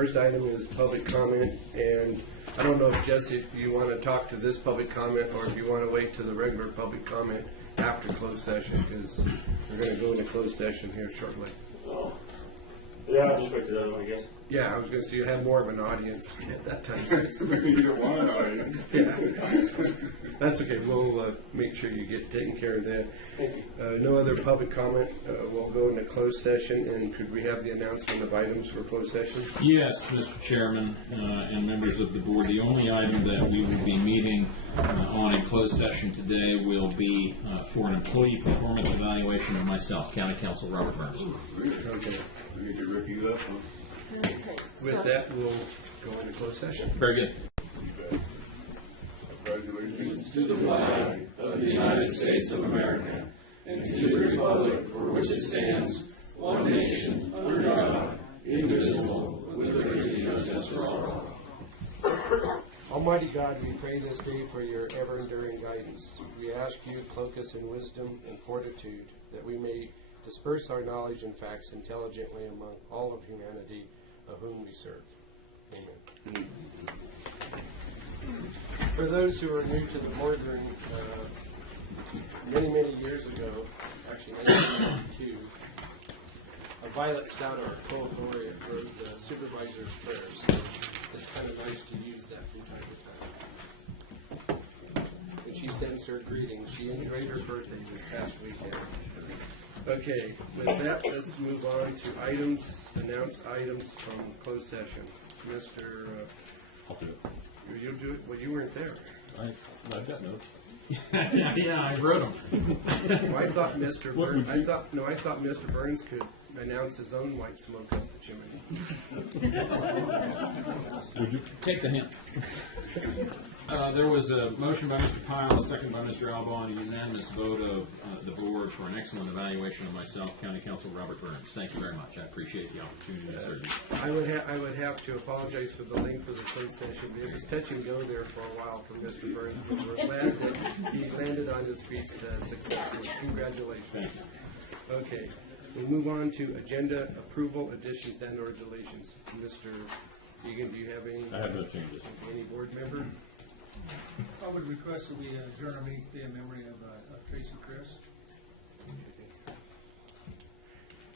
first item is public comment, and I don't know if Jesse, if you want to talk to this public comment or if you want to wait to the regular public comment after closed session, because we're going to go into closed session here shortly. Oh. Yeah, I'll just wait to that one, I guess. Yeah, I was going to say you had more of an audience at that time. So You don't want an audience. yeah, that's okay. We'll make sure you get taken care of that. Thank you. No other public comment. We'll go into closed session, and could we have the announcement of items for closed session? Yes, Mr. Chairman and members of the board. The only item that we will be meeting on in closed session today will be for an employee performance evaluation of myself, County Counsel Robert Burns. Okay. We need to rip you up, huh? Okay. With that, we'll go into closed session. Very good. You bet. Congratulations. To the flag of the United States of America and to the republic for which it stands, one nation, under God, indivisible, with liberty and justice for all. Almighty God, we pray this day for your ever-enduring guidance. We ask you to cloak us in wisdom and fortitude, that we may disperse our knowledge and facts intelligently among all of humanity of whom we serve. Amen. For those who are new to the boardroom, many, many years ago, actually 1992, Violet Stouter, our co-laureate, wrote the Supervisors' prayers. So it's kind of nice to use that from time to time. And she sends her greetings. She enjoyed her birthday this past weekend. Okay, with that, let's move on to items, announced items from closed session. Mr. I'll do it. You'll do it? Well, you weren't there. I've got notes. Yeah, I wrote them. Well, I thought Mr. Burns. I thought Mr. Burns could announce his own white smoke up the chimney. Would you take the hint? There was a motion by Mr. Pyle, a second by Mr. Alba, and a unanimous vote of the board for an excellent evaluation of myself, County Counsel Robert Burns. Thank you very much. I appreciate the opportunity to serve you. I would have to apologize for the length of the closed session. It was touch and go there for a while for Mr. Burns, but we're glad that he landed on his feet successfully. Congratulations. Thank you. Okay, we'll move on to agenda approval, additions, and/or deletions. Mr. Egan, do you have any? I have no changes. Any board member? I would request that we adjourn our meeting today in memory of Tracy Chris.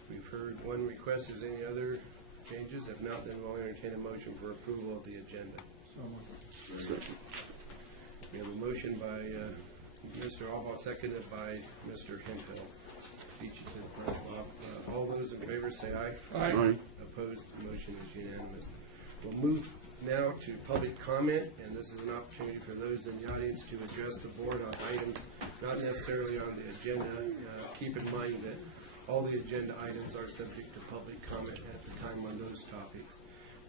We've heard one request. Is any other changes? If not, then we'll entertain a motion for approval of the agenda. So We have a motion by Mr. Alba, seconded by Mr. Hemphill. All those in favor say aye. Aye. Opposed? The motion is unanimous. We'll move now to public comment, and this is an opportunity for those in the audience to address the board on items not necessarily on the agenda. Keep in mind that all the agenda items are subject to public comment at the time on those topics.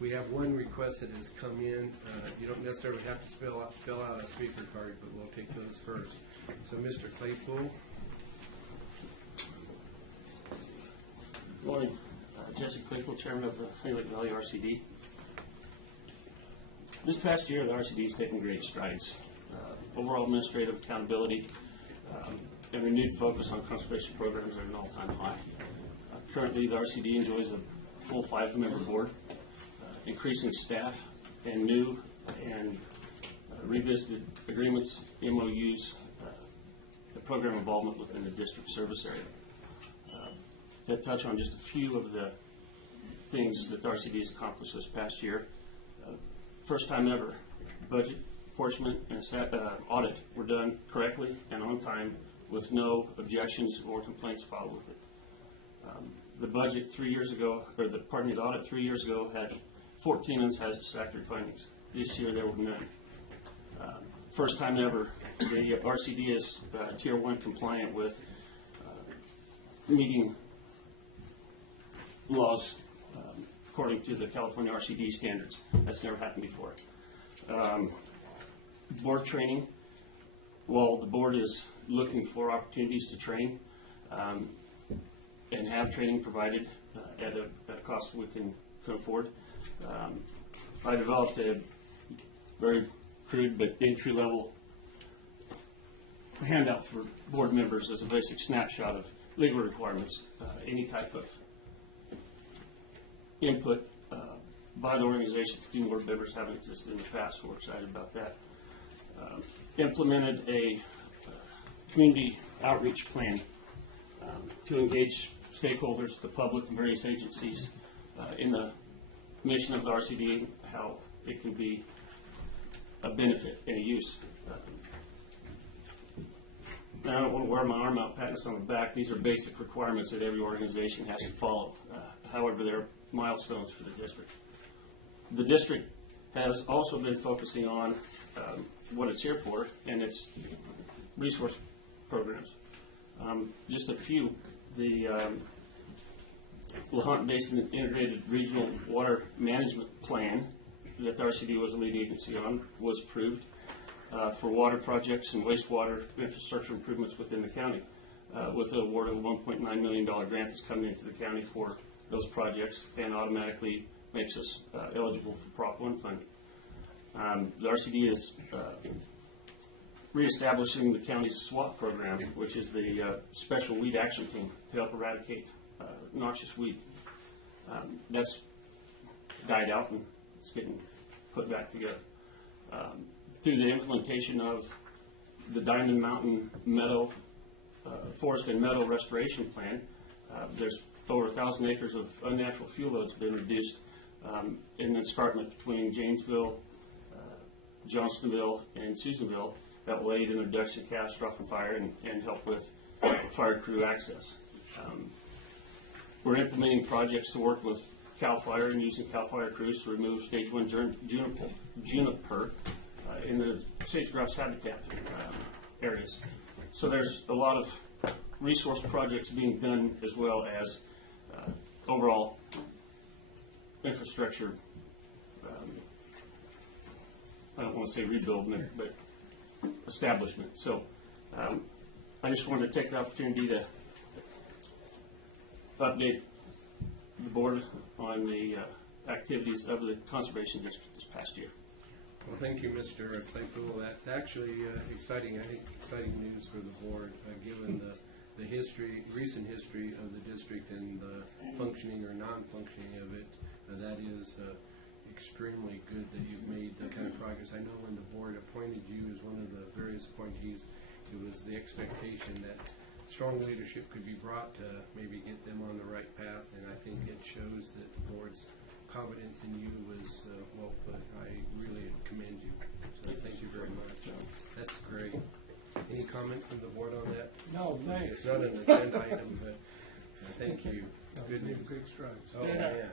We have one request that has come in. You don't necessarily have to fill out a speaker card, but we'll take those first. So, Mr. Claypool. Good morning. Jesse Claypool, Chairman of the Honey Lake Valley RCD. This past year, the RCD has taken great strides. Overall administrative accountability and renewed focus on conservation programs are at an all-time high. Currently, the RCD enjoys a full 5-member board, increasing staff, and new and revisited agreements, MOUs, the program involvement within the district service area. To touch on just a few of the things that the RCD has accomplished this past year. First time ever, budget, apportionment, and audit were done correctly and on time with no objections or complaints filed with it. The budget 3 years ago, or the audit 3 years ago had 14 unsatisfactory findings. This year there were none. First time ever, the RCD is Tier 1 compliant with meeting laws according to the California RCD standards. That's never happened before. Board training. While the board is looking for opportunities to train and have training provided at a cost we can afford, I developed a very crude but entry-level handout for board members as a basic snapshot of legal requirements, any type of input by the organization. 15 board members haven't existed in the past, so we're excited about that. Implemented a community outreach plan to engage stakeholders, the public, and various agencies in the mission of the RCD, how it can be a benefit and a use. Now, I don't want to wear my arm out, patting us on the back. These are basic requirements that every organization has to follow. However, they're milestones for the district. The district has also been focusing on what it's here for, and its resource programs. Just a few. The Lassen Basin Integrated Regional Water Management Plan that the RCD was the lead agency on was approved for water projects and wastewater infrastructure improvements within the county, with an award of a $1.9 million grant that's coming into the county for those projects and automatically makes us eligible for Prop 1 funding. The RCD is reestablishing the county's SWAT program, which is the Special Weed Action Team to help eradicate noxious weed. That's died out and it's getting put back together. Through the implementation of the Diamond Mountain Meadow, Forest and Meadow Restoration Plan, there's over 1,000 acres of unnatural fuel loads been reduced in the escarpment between Janesville, Johnstonville, and Susanville that will aid in the reduction of catastrophic fire and help with fire crew access. We're implementing projects to work with CAL FIRE and using CAL FIRE crews to remove stage 1 juniper in the sage-grouse habitat areas. So there's a lot of resource projects being done, as well as overall infrastructure, I don't want to say rebuild, but establishment. So I just wanted to take the opportunity to update the board on the activities of the Conservation District this past year. Well, thank you, Mr. Claypool. That's actually exciting. I think exciting news for the board, given the history, recent history of the district and the functioning or non-functioning of it. That is extremely good that you've made the kind of progress. I know when the board appointed you as one of the various appointees, it was the expectation that strong leadership could be brought to maybe get them on the right path, and I think it shows that the board's confidence in you was well put. I really commend you. So thank you very much. That's great. Any comment from the board on that? No, thanks. It's not an agenda item, but thank you. Good Made news. big strides. Oh, man.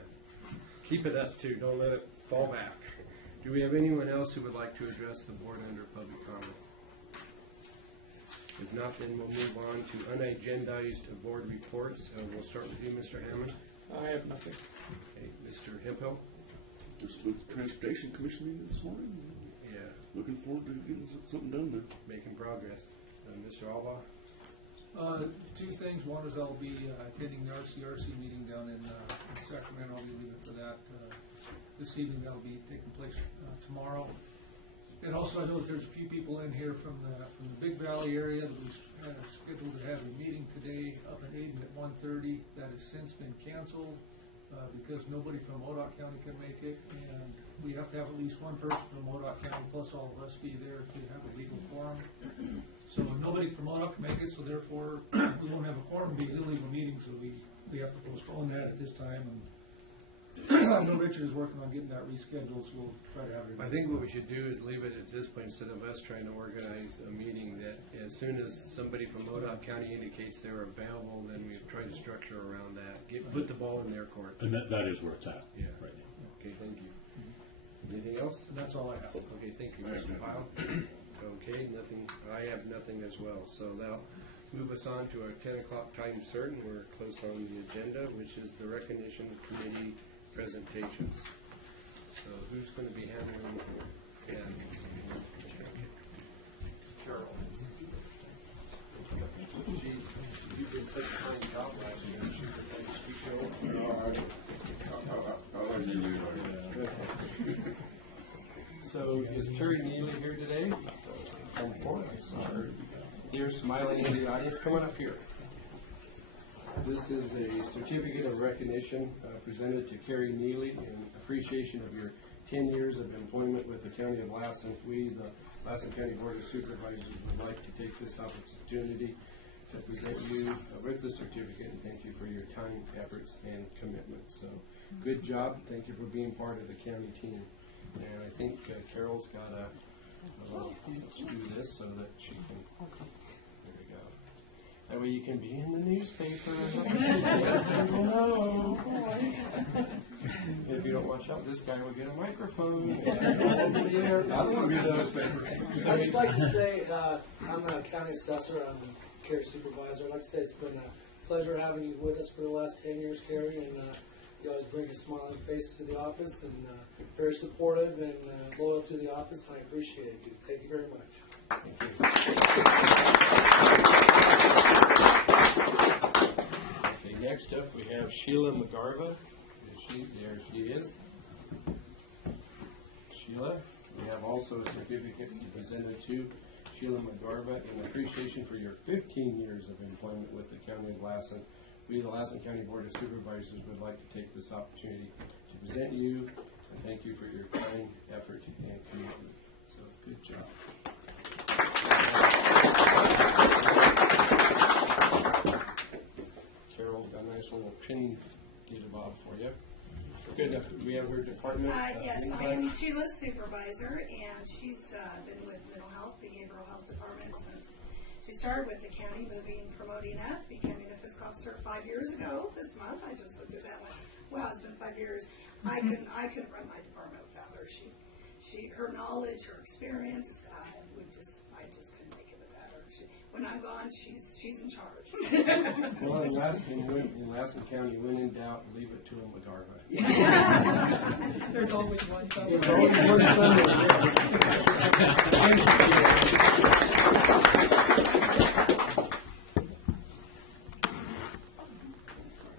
Keep it up, too. Don't let it fall back. Do we have anyone else who would like to address the board under public comment? If not, then we'll move on to unagendized board reports. We'll start with you, Mr. Hammond. I have nothing. Okay, Mr. Hemphill. Just with the Transportation Commission meeting this morning. Yeah, Looking forward to getting something done there. making progress. Mr. Alba. Two things. One is I'll be attending the RCRC meeting down in Sacramento. I'll be leaving for that this evening. That'll be taking place tomorrow. And also, I know that there's a few people in here from the Big Valley area that was scheduled to have a meeting today up in Aden at 1:30. That has since been canceled because nobody from Modoc County can make it, and we have to have at least one person from Modoc County plus all of us be there to have a legal quorum. So nobody from Modoc can make it, so therefore we won't have a quorum, be an illegal meeting, so we have to postpone that at this time. And I know Richard is working on getting that rescheduled, so we'll try to have it. I think what we should do is leave it at this point instead of us trying to organize a meeting that as soon as somebody from Modoc County indicates they're available, then we try to structure around that. Put the ball in their court. And that is where it's at. Yeah. Right now. Okay, thank you. Anything else? And that's all I have. Okay, thank you, Mr. Pyle. Okay, nothing, I have nothing as well. So that'll move us on to our 10 o'clock time certain. We're close on the agenda, which is the recognition committee presentations. So who's going to be handling? Yeah. Carol. Geez, you did such a fine job last year. She could like speak to I'll let you do it. So is Terry Neely here today? Come forward. You're smiling in the audience. Come on up here. This is a certificate of recognition presented to Carrie Neely in appreciation of your 10 years of employment with the County of Lassen. We, the Lassen County Board of Supervisors, would like to take this opportunity to present you with the certificate and thank you for your time, efforts, and commitment. So, good job. Thank you for being part of the county team. And I think Carol's got let's do this so that she can, there we go. That way you can be in the newspaper. No. If you don't watch out, this guy will get a microphone. I want to be the newspaper. I'd just like to say, I'm a county assessor, I'm a Carrie supervisor. I'd like to say it's been a pleasure having you with us for the last 10 years, Carrie, and you always bring a smiling face to the office, and very supportive and loyal to the office. I appreciate you. Thank you very much. Okay, next up we have Sheila McGarva. There she is. Sheila, we have also a certificate presented to Sheila McGarva in appreciation for your 15 years of employment with the County of Lassen. We, the Lassen County Board of Supervisors, would like to take this opportunity to present you and thank you for your time, effort, and commitment. So, good job. Carol's got a nice little pin bob for you. Good. We have her department. Yes, I'm Sheila's supervisor, and she's been with mental health, behavioral health department since she started with the county, promoting up, becoming a fiscal officer 5 years ago this month. I just looked at that one. Wow, it's been 5 years. I couldn't run my department without her. Her knowledge, her experience, I just couldn't make it without her. When I'm gone, she's in charge. Well, in Lassen County, when in doubt, leave it to a McGarva. There's always one There's always one somewhere.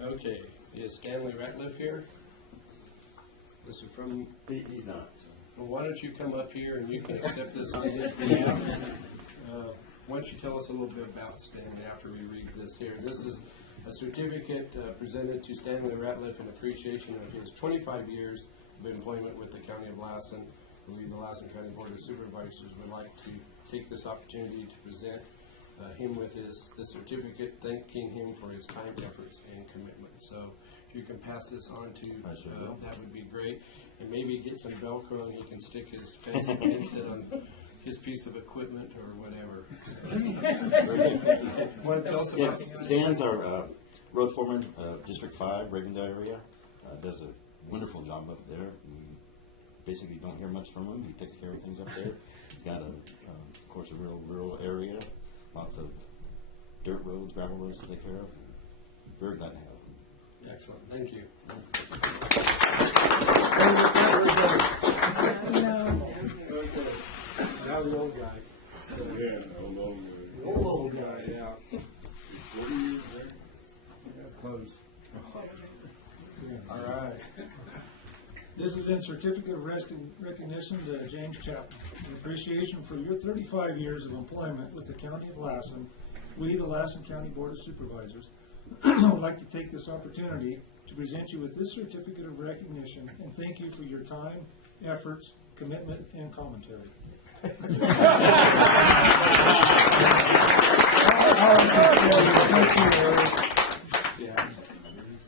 Okay, is Stanley Ratliff here? This is from... He's not. Well, why don't you come up here and you can accept this on his behalf. Why don't you tell us a little bit about Stanley after we read this here. This is a certificate presented to Stanley Ratliff in appreciation of his 25 years of employment with the County of Lassen. We, the Lassen County Board of Supervisors, would like to take this opportunity to present him with this certificate, thanking him for his time, efforts, and commitment. So if you can pass this on to that would be great. And maybe get some Velcro and he can stick his fancy pencil on his piece of equipment or whatever. Want to tell us about Stan's our road foreman, District 5, Ravendale area. Does a wonderful job up there. We basically don't hear much from him. He takes care of things up there. He's got, of course, a real rural area. Lots of dirt roads, gravel roads to take care of. Very glad to have him. Excellent. Thank you. Now the old guy. Yeah, old The old guy, yeah. 40 years there. Close. All right. This is in certificate of recognition to James Chapman. In appreciation for your 35 years of employment with the County of Lassen, we, the Lassen County Board of Supervisors, would like to take this opportunity to present you with this certificate of recognition and thank you for your time, efforts, commitment, and commentary. Yeah.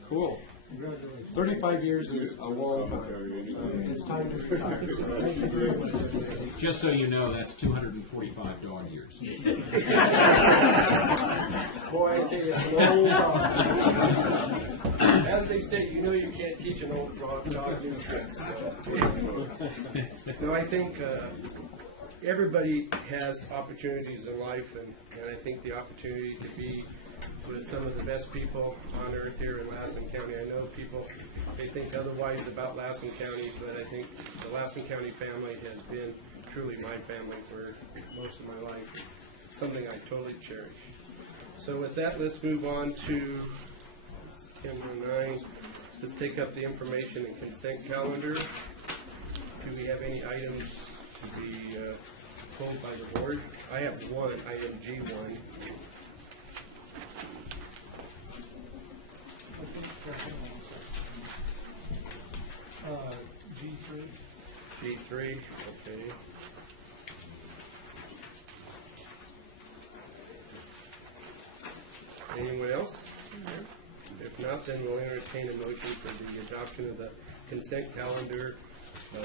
Cool. 35 years is a long time. It's time to retire. So thank you very much. Just so you know, that's 245 dog years. Boy, I tell you, it's an old dog. As they say, you know you can't teach an old dog new tricks. No, I think everybody has opportunities in life, and I think the opportunity to be with some of the best people on earth here in Lassen County. I know people, they think otherwise about Lassen County, but I think the Lassen County family has been truly my family for most of my life. Something I totally cherish. So with that, let's move on to number 9. Let's take up the information and consent calendar. Do we have any items to be pulled by the board? I have one, item G1. G3. G3, okay. Anyone else? If not, then we'll entertain a motion for the adoption of the consent calendar,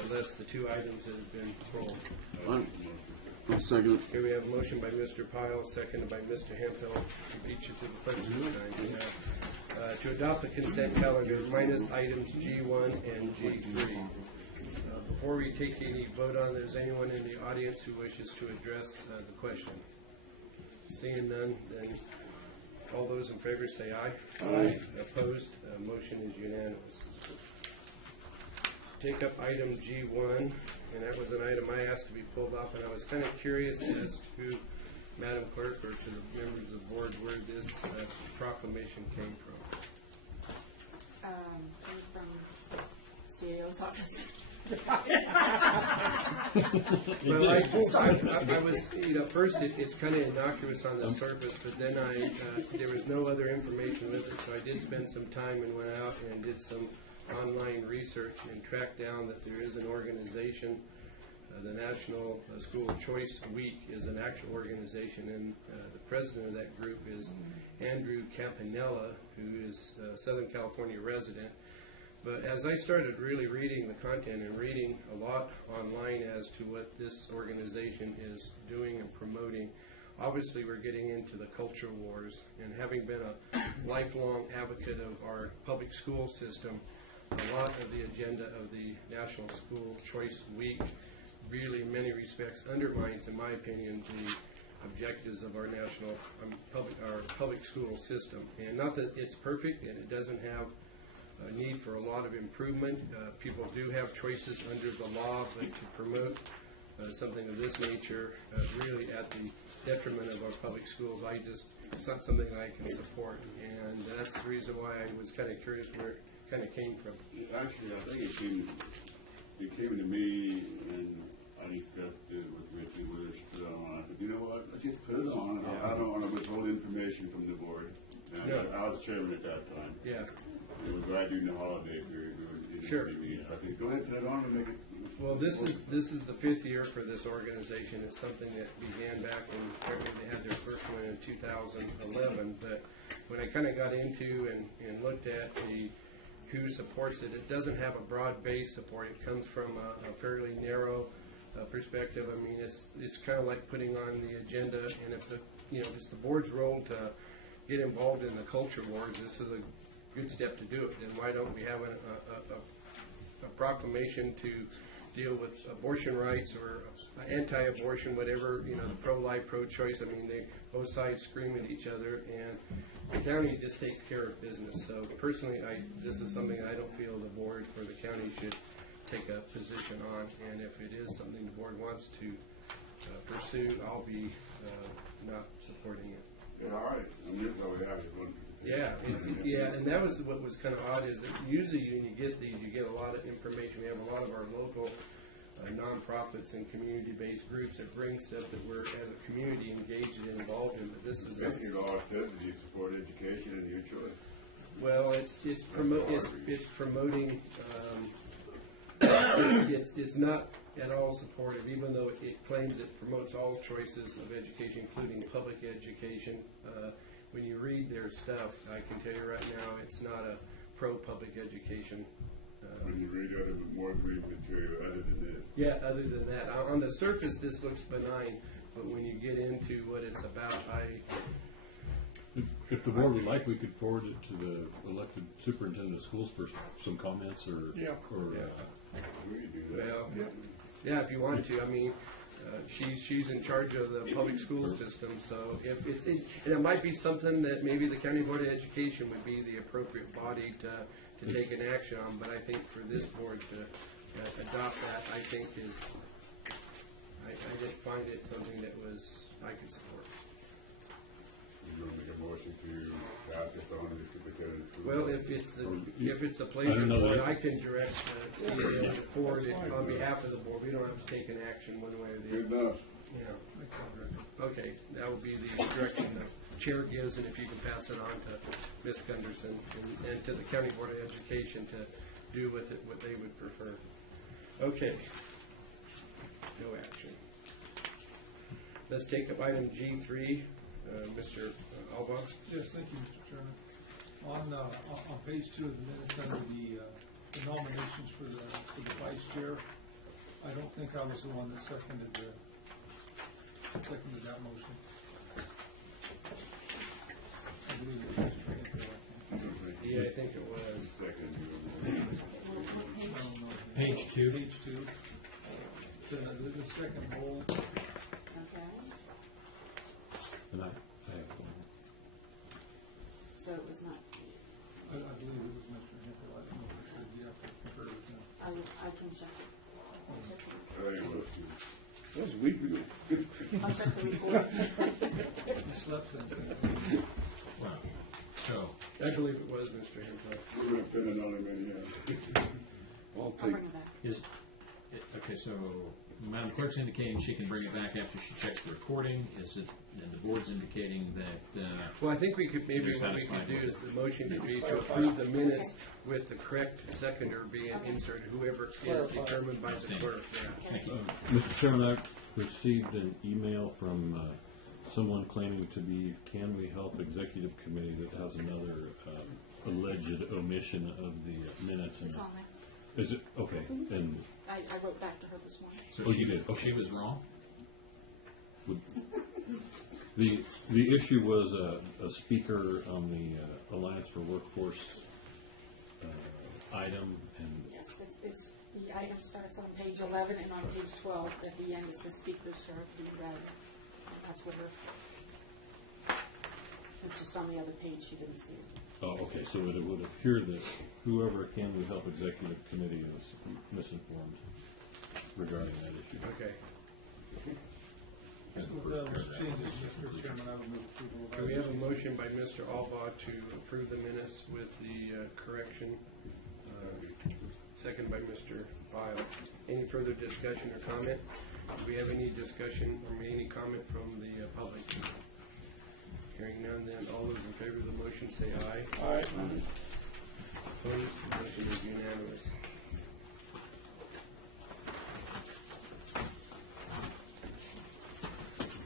less the two items that have been pulled. Second. Here we have a motion by Mr. Pyle, seconded by Mr. Hemphill. Beat you to the punch this time. To adopt the consent calendar minus items G1 and G3. Before we take any vote on, there's anyone in the audience who wishes to address the question? Seeing none, then all those in favor say aye. Aye. Opposed? Motion is unanimous. Take up item G1, and that was an item I asked to be pulled off, and I was kind of curious as to, Madam Clerk, or to the members of the board, where this proclamation came from. From CEO's office. Well, I was, first it's kind of innocuous on the surface, but then there was no other information with it, so I did spend some time and went out and did some online research and tracked down that there is an organization, the National School Choice Week is an actual organization, and the president of that group is Andrew Campanella, who is a Southern California resident. But as I started really reading the content and reading a lot online as to what this organization is doing and promoting, obviously we're getting into the culture wars. And having been a lifelong advocate of our public school system, a lot of the agenda of the National School Choice Week really, in many respects, undermines, in my opinion, the objectives of our national public school system. And not that it's perfect and it doesn't have a need for a lot of improvement. People do have choices under the law, but to promote something of this nature really at the detriment of our public schools, it's not something I can support. And that's the reason why I was kind of curious where it kind of came from. Actually, I think it came to me, and I discussed it with Richie, whether it's put it on. I said, you know what, let's just put it on. I don't want to withhold information from the board. And No. I was chairman at that time. Yeah. It was right during the holiday period. Sure. I think, go ahead, put it on and make it. Well, this is the 5th year for this organization. It's something that began back when they had their first one in 2011. But when I kind of got into and looked at who supports it, it doesn't have a broad-based support. It comes from a fairly narrow perspective. I mean, it's kind of like putting on the agenda, and if it's the board's role to get involved in the culture wars, this is a good step to do it. Then why don't we have a proclamation to deal with abortion rights or anti-abortion, whatever, the pro-life, pro-choice. I mean, both sides scream at each other, and the county just takes care of business. So personally, this is something I don't feel the board or the county should take a position on. And if it is something the board wants to pursue, I'll be not supporting it. Yeah, all right. I mean, that's all we have is one. Yeah, and that was what was kind of odd is that usually when you get these, you get a lot of information. We have a lot of our local nonprofits and community-based groups that bring stuff that we're, as a community, engaged and involved in. But this is Basically, all it says is you support education and your choice. well, it's promoting. It's not at all supportive, even though it claims it promotes all choices of education, including public education. When you read their stuff, I can tell you right now, it's not a pro-public education. When you read other more brief material other than this. Yeah, other than that. On the surface, this looks benign, but when you get into what it's about, If the board would like, we could forward it to the elected superintendent of schools for some comments or. Yeah. Or, We could do that. well, yeah, if you want to. I mean, she's in charge of the public school system, so if it's, and it might be something that maybe the County Board of Education would be the appropriate body to take an action on, but I think for this board to adopt that, I think I didn't find it something that I could support. You want to make a motion to pass this on to the superintendent of schools? Well, if it's a pleasure board, I can direct CEO to forward it on behalf of the board. We don't have to take an action one way or the other. Good enough. Yeah. Okay, that would be the direction the chair gives, and if you can pass it on to Ms. Gunderson and to the County Board of Education to do with it what they would prefer. Okay. No action. Let's take up item G3, Mr. Alba. Yes, thank you, Mr. Chairman. On page 2 of the minutes, under the nominations for the vice chair, I don't think I was the one that seconded that motion. I believe it was Mr. Hinkle, I think. Yeah, I think it was. What page? No. Page 2. Page 2. The second role. Okay. And So it was not, I believe it was Mr. Hinkle. I don't know for sure. You have to confer with him. I can check it. That was a week ago. I'll check the report. He slept since then. wow. So, I believe it was Mr. Hinkle. We're going to put another man in. I'll I'll take, bring it back. okay, so Madam Clerk's indicating she can bring it back after she checks the recording. Is it, and the board's indicating that, Well, I think we could, maybe You're what we could satisfied do with is the motion could be to approve the minutes with the correct seconder being inserted, whoever is determined by the clerk. Yeah. thank you. Mr. Chairman, I received an email from someone claiming to be Can We Help Executive Committee that has another alleged omission of the minutes. It's on there. Is it? Okay. And I wrote back to her this morning. So Oh, she, you did? Okay. she was wrong? the issue was a speaker on the Alliance for Workforce item, and Yes, it's, the item starts on page 11, and on page 12, at the end, it says speakers shall be read. That's what her, it's just on the other page, she didn't see it. oh, okay. So it would appear that whoever Can We Help Executive Committee is misinformed regarding that issue. Okay. With those changes, Mr. Chairman, I would move approval of Do we have a items. motion by Mr. Alba to approve the minutes with the correction? Second by Mr. Pyle. Any further discussion or comment? Do we have any discussion or any comment from the public? Hearing none, then all those in favor of the motion say aye. Aye. Opposed? The motion is unanimous.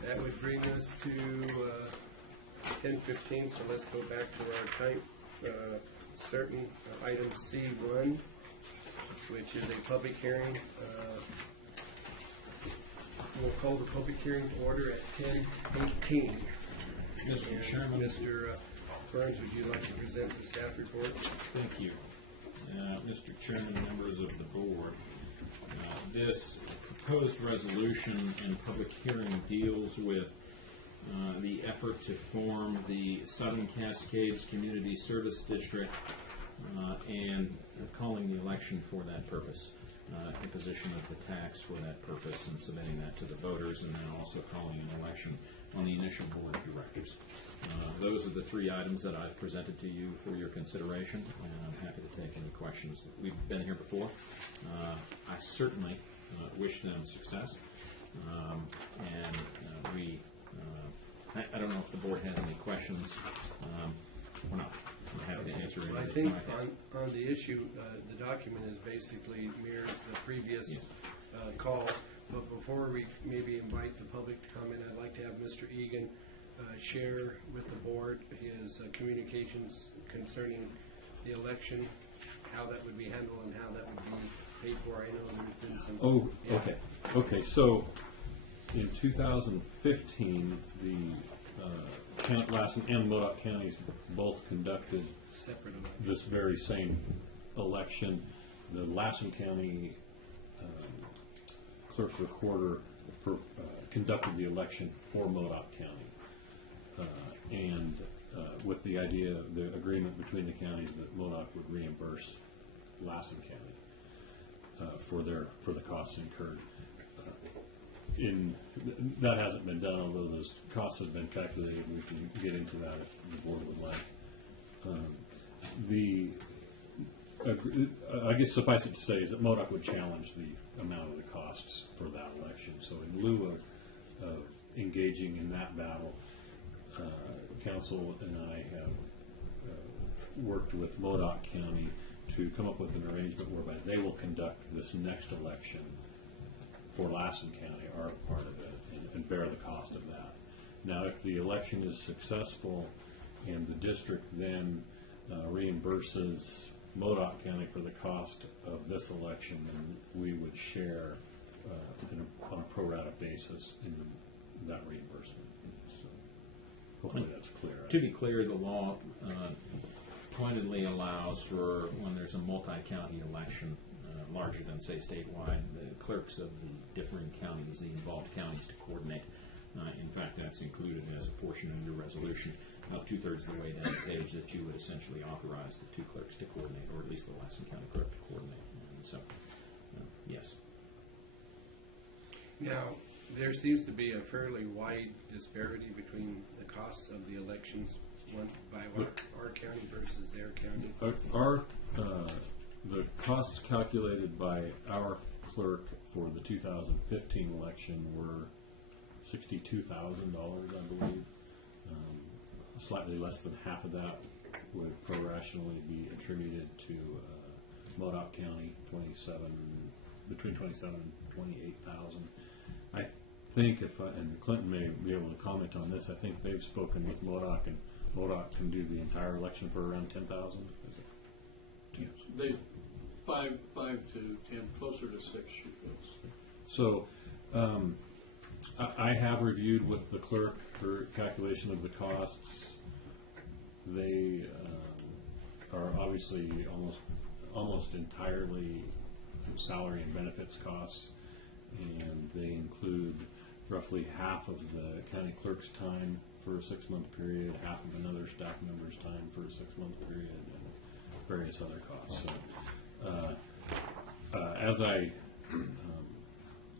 That would bring us to 10:15, so let's go back to our time certain item C1, which is a public hearing. We'll call the public hearing to order at 10:18. Mr. Chairman. Mr. Burns, would you like to present the staff report? Thank you. Mr. Chairman, members of the board, this proposed resolution and public hearing deals with the effort to form the Southern Cascades Community Service District and calling the election for that purpose, imposition of the tax for that purpose and submitting that to the voters, and then also calling an election on the initial board of directors. Those are the three items that I've presented to you for your consideration, and I'm happy to take any questions. We've been here before. I certainly wish them success, and I don't know if the board has any questions or not. I'm happy to answer any. I think on the issue, the document is basically mirrors the previous call. But before we maybe invite the public to comment, I'd like to have Mr. Egan share with the board his communications concerning the election, how that would be handled and how that would be paid for. I know there's been some. Oh, okay. Okay, so in 2015, the Lassen and Modoc counties both conducted Separate election. this very same election. The Lassen County clerk recorder conducted the election for Modoc County. And with the idea, the agreement between the counties that Modoc would reimburse Lassen County for the costs incurred. That hasn't been done, although those costs have been calculated. We can get into that if the board would like. I guess suffice it to say is that Modoc would challenge the amount of the costs for that election. So in lieu of engaging in that battle, council and I have worked with Modoc County to come up with an arrangement whereby they will conduct this next election for Lassen County, our part of it, and bear the cost of that. Now, if the election is successful and the district then reimburses Modoc County for the cost of this election, then we would share on a pro rata basis in that reimbursement. So hopefully that's clear. To be clear, the law pointedly allows for when there's a multi-county election larger than, say, statewide, the clerks of the differing counties, the involved counties, to coordinate. In fact, that's included as a portion of your resolution, about 2/3 of the way down the page, that you would essentially authorize the two clerks to coordinate, or at least the Lassen County clerk to coordinate. And so, yes. Now, there seems to be a fairly wide disparity between the costs of the elections, one by our county versus their county. The costs calculated by our clerk for the 2015 election were $62,000, I believe. Slightly less than half of that would pro-rationally be attributed to Modoc County, between 27 and 28,000. I think and Clinton may be able to comment on this, I think they've spoken with Modoc, and Modoc can do the entire election for around 10,000. Yes. They 5 to 10, closer to 6, she feels. So I have reviewed with the clerk her calculation of the costs. They are obviously almost entirely salary and benefits costs, and they include roughly half of the county clerk's time for a 6-month period, half of another staff member's time for a 6-month period, and various other costs. So, as I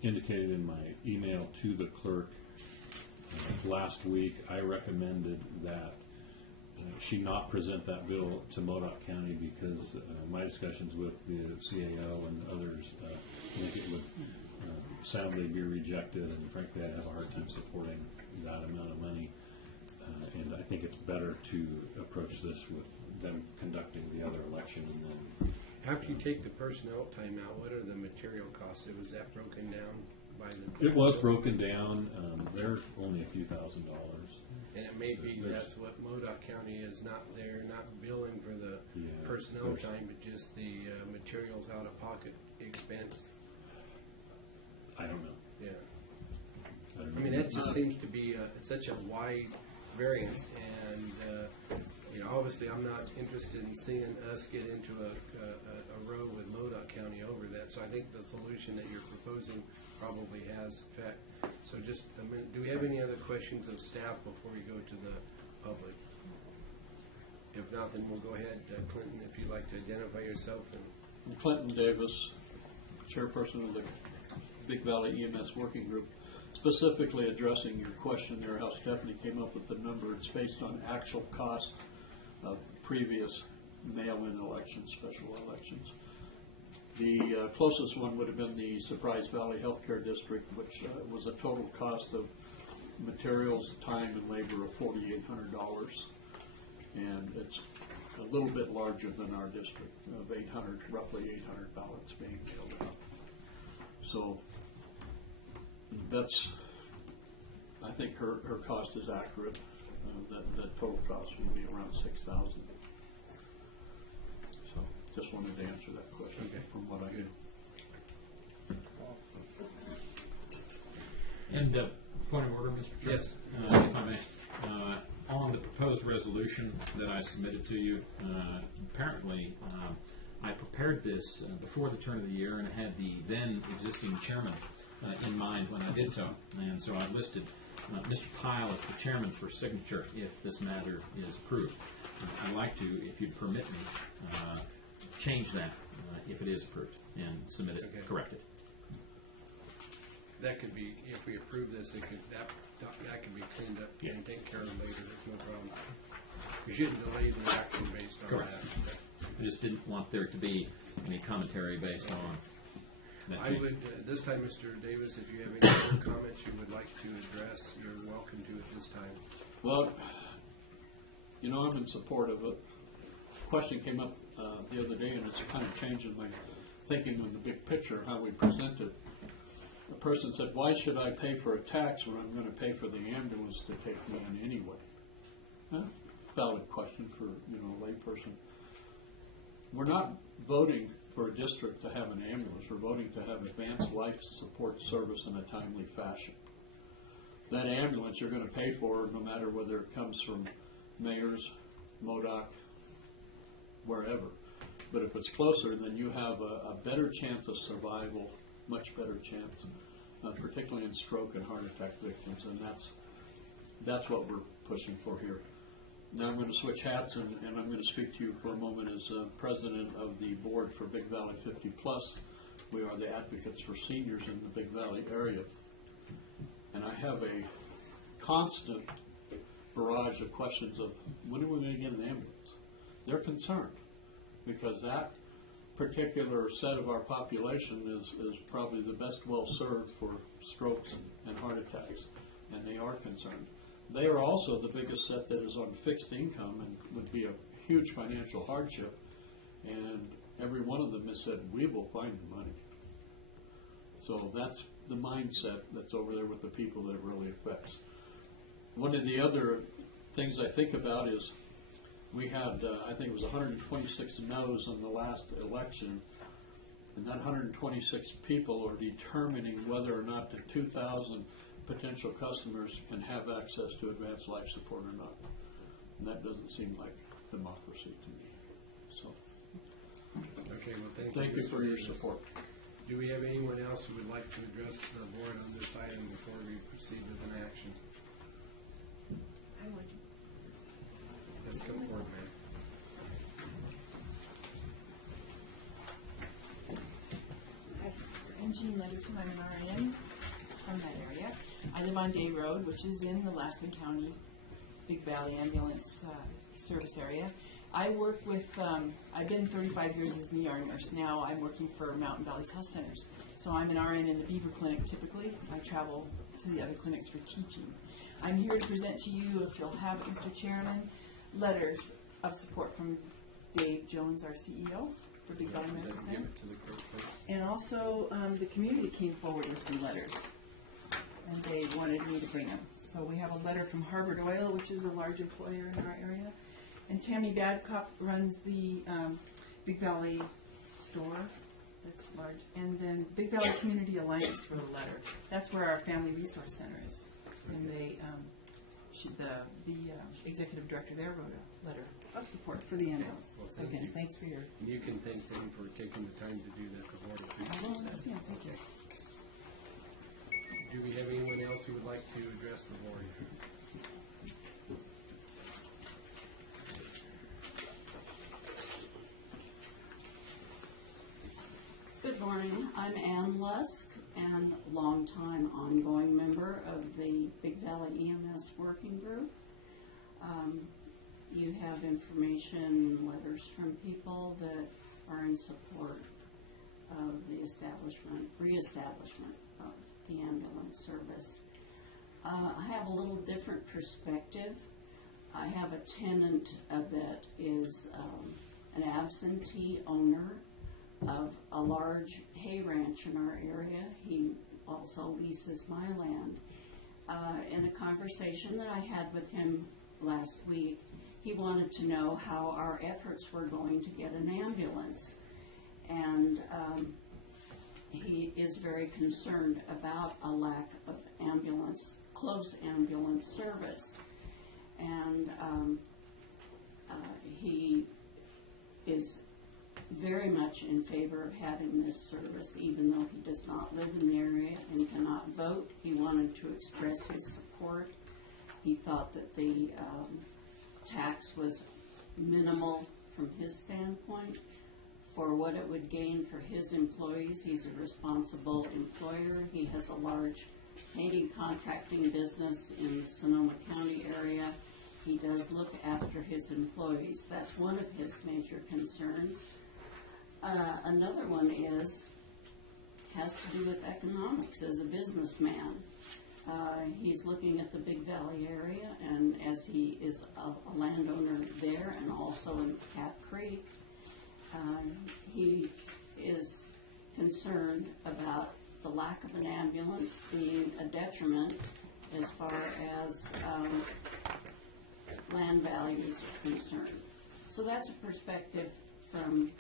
indicated in my email to the clerk last week, I recommended that she not present that bill to Modoc County because my discussions with the CAO and others think it would soundly be rejected, and frankly I'd have a hard time supporting that amount of money. And I think it's better to approach this with them conducting the other election. And then, after you take the personnel time out, what are the material costs? Was that broken down by the? It was broken down. They're only a few $1,000. And it may be that's what Modoc County is not billing for the personnel time, but just the materials out of pocket expense. I don't know. Yeah. I mean, that just seems to be such a wide variance, and obviously, I'm not interested in seeing us get into a row with Modoc County over that. So I think the solution that you're proposing probably has effect. So just a minute, do we have any other questions of staff before we go to the public? If not, then we'll go ahead, Clinton, if you'd like to identify yourself. And Clinton Davis, chairperson of the Big Valley EMS Working Group, specifically addressing your question there, how Stephanie came up with the number. It's based on actual cost of previous mail-in elections, special elections. The closest one would have been the Surprise Valley Healthcare District, which was a total cost of materials, time, and labor of $4,800. And it's a little bit larger than our district of roughly 800 ballots being mailed out. So that's, I think her cost is accurate. That total cost would be around $6,000. So just wanted to answer that question from what I did. And point of order, Mr. Chair. Yes. If I may. On the proposed resolution that I submitted to you, apparently I prepared this before the turn of the year, and I had the then existing chairman in mind when I did so. And so I listed Mr. Pyle as the chairman for signature if this matter is approved. I'd like to, if you'd permit me, change that if it is approved and submit it corrected. That could be, if we approve this, that could be cleaned up and taken care of later. There's no problem. We shouldn't delay the action based on that. I just didn't want there to be any commentary based on that I change. would, this time, Mr. Davis, if you have any other comments you would like to address, you're welcome to at this time. Well, I'm in support of it. question came up the other day, and it's kind of changing my thinking on the big picture, how we present it. The person said, why should I pay for a tax when I'm going to pay for the ambulance to take me in anyway? Huh? Valid question for, a layperson. We're not voting for a district to have an ambulance. We're voting to have advanced life support service in a timely fashion. That ambulance you're going to pay for no matter whether it comes from Mayors, MODOC, wherever. But if it's closer, then you have a better chance of survival, much better chance, particularly in stroke and heart attack victims, and that's what we're pushing for here. Now I'm going to switch hats, and I'm going to speak to you for a moment as president of the board for Big Valley 50 Plus. We are the advocates for seniors in the Big Valley area. And I have a constant barrage of questions of, when are we going to get an ambulance? They're concerned because that particular set of our population is probably the best well served for strokes and heart attacks, and they are concerned. They are also the biggest set that is on fixed income and would be a huge financial hardship, and every one of them has said, we will find the money. So that's the mindset that's over there with the people that it really affects. One of the other things I think about is we had, I think it was 126 no's on the last election, and that 126 people are determining whether or not the 2,000 potential customers can have access to advanced life support or not. And that doesn't seem like democracy to me. So, Okay, well, thank you for your support. Do we have anyone else who would like to address the board on this item before we proceed with an action? I would. Let's go forward, man. I'm Jean Lenderson. I'm an RN from that area. I live on Day Road, which is in the Lassen County Big Valley Ambulance Service area. I work with, I've been 35 years as an ER nurse. Now I'm working for Mountain Valley's Health Centers. So I'm an RN in the Beaver Clinic typically. I travel to the other clinics for teaching. I'm here to present to you, if you'll have it, Mr. Chairman, letters of support from Dave Jones, our CEO for Big Valley Medical Center. And also the community came forward with some letters, and they wanted me to bring them. So we have a letter from Harvard Oil, which is a large employer in our area. And Tammy Badcock runs the Big Valley store. That's large. And then Big Valley Community Alliance wrote a letter. That's where our Family Resource Center is. And they, the executive director there wrote a letter of support for the ambulance. So again, thanks for your... You can thank them for taking the time to do that. The board appreciates that. Yeah, thank you. Do we have anyone else who would like to address the board? Good morning. I'm Ann Lusk, and longtime ongoing member of the Big Valley EMS Working Group. You have information, letters from people that are in support of the reestablishment of the ambulance service. I have a little different perspective. I have a tenant that is an absentee owner of a large hay ranch in our area. He also leases my land. In a conversation that I had with him last week, he wanted to know how our efforts were going to get an ambulance. And he is very concerned about a lack of close ambulance service. And he is very much in favor of having this service, even though he does not live in the area and cannot vote. He wanted to express his support. He thought that the tax was minimal from his standpoint for what it would gain for his employees. He's a responsible employer. He has a large painting contracting business in the Sonoma County area. He does look after his employees. That's one of his major concerns. Another one has to do with economics as a businessman. He's looking at the Big Valley area, and as he is a landowner there and also in Cat Creek, he is concerned about the lack of an ambulance being a detriment as far as land values are concerned. So that's a perspective from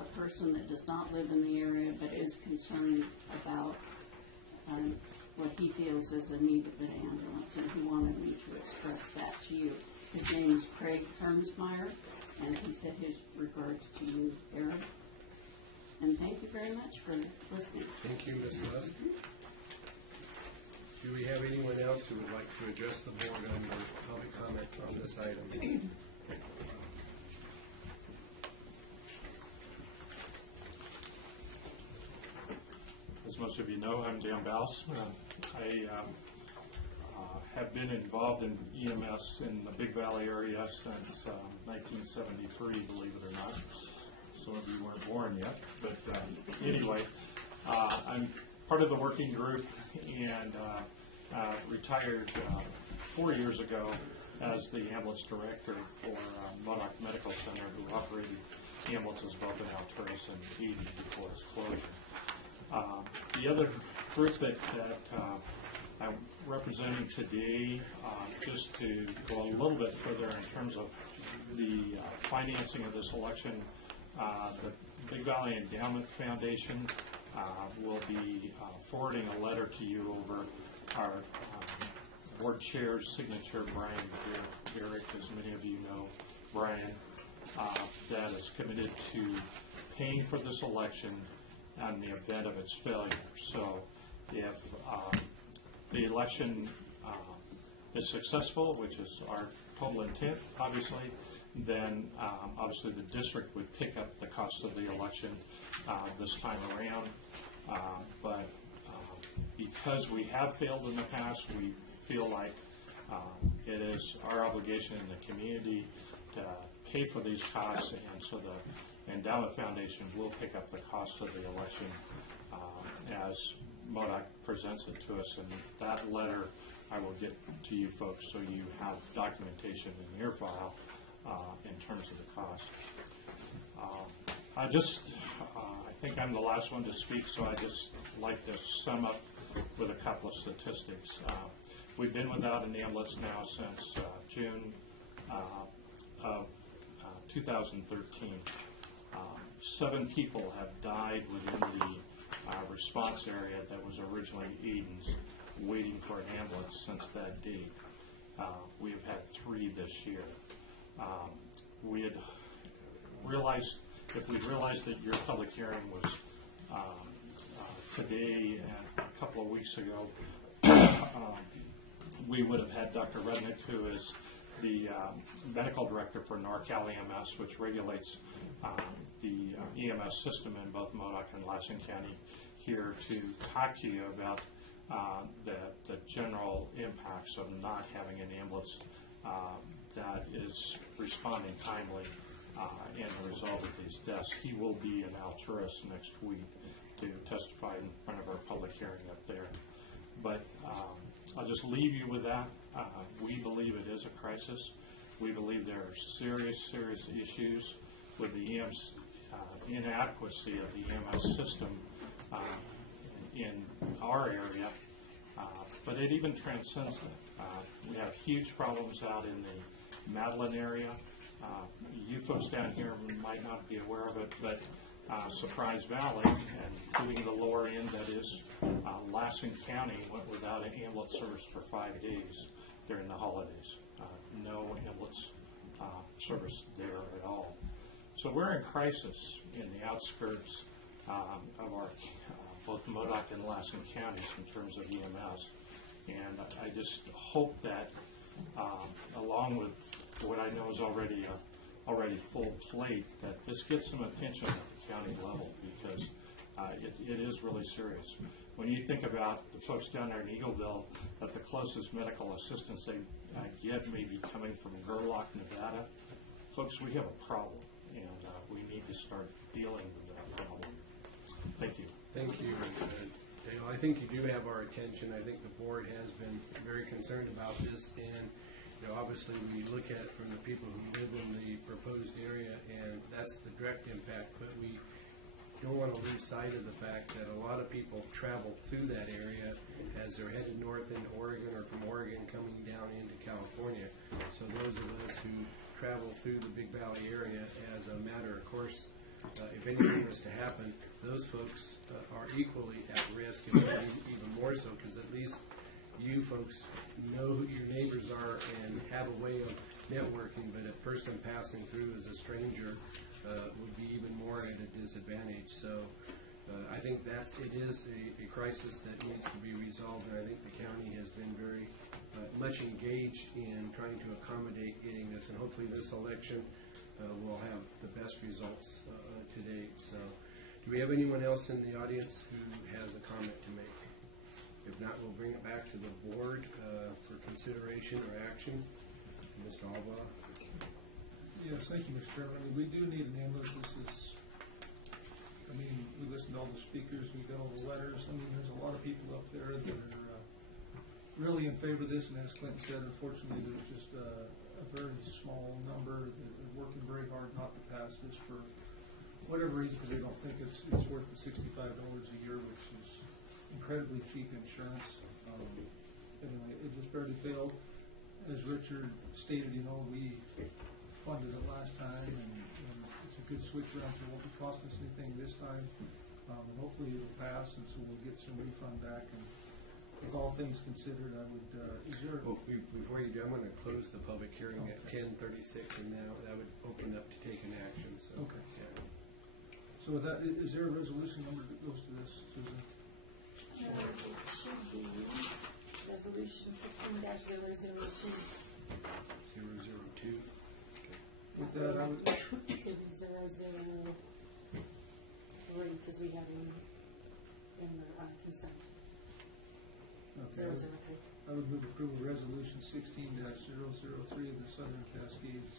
a person that does not live in the area but is concerned about what he feels is a need of an ambulance, and he wanted me to express that to you. His name is Craig Hermsmeyer, and he said his regards to you, Aaron. And thank you very much for listening. Thank you, Ms. Lassen. Do we have anyone else who would like to address the board under public comment on this item? As most of you know, I'm Dan Baus. I have been involved in EMS in the Big Valley area since 1973, believe it or not. Some of you weren't born yet, but anyway, I'm part of the working group and retired 4 years ago as the ambulance director for Modoc Medical Center, who operated ambulances both in Alturas and Eden before its closure. The other group that I'm representing today, just to go a little bit further in terms of the financing of this election, the Big Valley Endowment Foundation will be forwarding a letter to you over our board chair's signature, Brian Garrick, as many of you know, Brian, that is committed to paying for this election in the event of its failure. So if the election is successful, which is our total intent, obviously, then obviously the district would pick up the cost of the election this time around. But because we have failed in the past, we feel like it is our obligation in the community to pay for these costs, and so the Endowment Foundation will pick up the cost of the election as Modoc presents it to us. And that letter I will get to you folks so you have documentation in your file in terms of the cost. I think I'm the last one to speak, so I just like to sum up with a couple of statistics. We've been without an ambulance now since June of 2013. 7 people have died within the response area that was originally Eden's, waiting for an ambulance since that date. We have had 3 this year. We had realized, if we realized that your public hearing was today and a couple of weeks ago, we would have had Dr. Rudnick, who is the medical director for NorCal EMS, which regulates the EMS system in both Modoc and Lassen County, here to talk to you about the general impacts of not having an ambulance that is responding timely and the result of these deaths. He will be in Alturas next week to testify in front of our public hearing up there. But I'll just leave you with that. We believe it is a crisis. We believe there are serious issues with the EMS, inadequacy of the EMS system in our area, but it even transcends that. We have huge problems out in the Madeline area. You folks down here might not be aware of it, but Surprise Valley, and including the lower end, that is Lassen County, went without an ambulance service for 5 days during the holidays. No ambulance service there at all. So we're in crisis in the outskirts of our both Modoc and Lassen counties in terms of EMS. And I just hope that along with what I know is already full plate, that this gets some attention at the county level, because it is really serious. When you think about the folks down there in Eagleville, that the closest medical assistance they get may be coming from Gerlach, Nevada, folks, we have a problem, and we need to start dealing with that problem. Thank you. Thank you. Dale, I think you do have our attention. I think the board has been very concerned about this, and obviously we look at it from the people who live in the proposed area, and that's the direct impact. But we don't want to lose sight of the fact that a lot of people travel through that area as they're headed north into Oregon, or from Oregon coming down into California. So those of us who travel through the Big Valley area, as a matter of course, if anything was to happen, those folks are equally at risk, and even more so, because at least you folks know who your neighbors are and have a way of networking, but a person passing through as a stranger would be even more at a disadvantage. So I think it is a crisis that needs to be resolved, and I think the county has been very much engaged in trying to accommodate getting this, and hopefully this election will have the best results to date. So do we have anyone else in the audience who has a comment to make? If not, we'll bring it back to the board for consideration or action. Mr. Alba. Yes, thank you, Mr. Chairman. I mean, we do need an ambulance. We listened to all the speakers, we got all the letters. I mean, there's a lot of people up there that are really in favor of this, and as Clinton said, unfortunately, there's just a very small number that are working very hard not to pass this for whatever reason, because they don't think it's worth the $65 a year, which is incredibly cheap insurance. Anyway, it just barely failed. As Richard stated, we funded it last time, and it's a good switch around, so it won't be costing us anything this time. And hopefully it'll pass, and so we'll get some refund back. And with all things considered, I would, before you do, I'm going to close the public hearing at 10:36, and now that would open up to take an action. So, okay. Yeah. So with that, is there a resolution number that goes to this, Susan? It should be resolution 16-002. 002. With that, I would, It should be 003, because we have in the consent. okay, 003. I would move approval of resolution 16-003 of the Southern Cascades,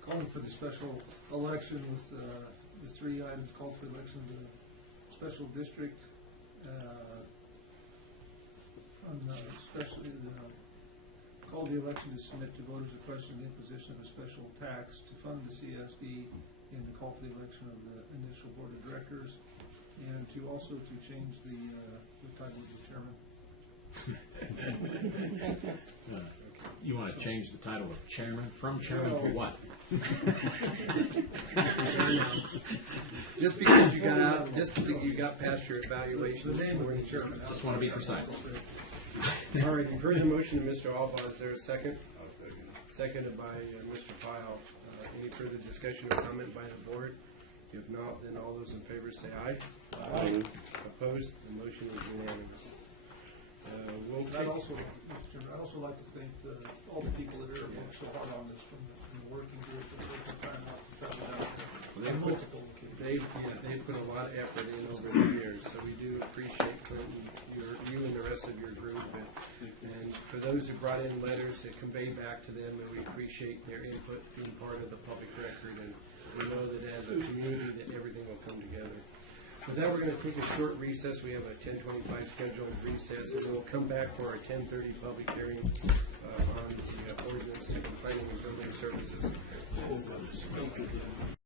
calling for the special election with the three items: call for election of the special district, call the election to submit to voters a question of the imposition of a special tax to fund the CSD, and the call for the election of the initial board of directors, and to also to change the title of the chairman. You want to change the title of chairman from chairman to what? Just because you got past your evaluation. The name of the chairman. Just want to be precise. All right, you've heard the motion of Mr. Alba. Is there a second? Seconded by Mr. Pyle. Any further discussion or comment by the board? If not, then all those in favor say aye. Aye. Opposed? The motion is unanimous. I'd also like to thank all the people that are working so hard on this, from the working group, and taking time out to travel down there. They put a lot of effort in over the years, so we do appreciate Clinton, you and the rest of your group. And for those who brought in letters to convey back to them, and we appreciate their input being part of the public record, and we know that as a community that everything will come together. With that, we're going to take a short recess. We have a 10:25 scheduled recess, and we'll come back for our 10:30 public hearing on the ordinance and planning and building services.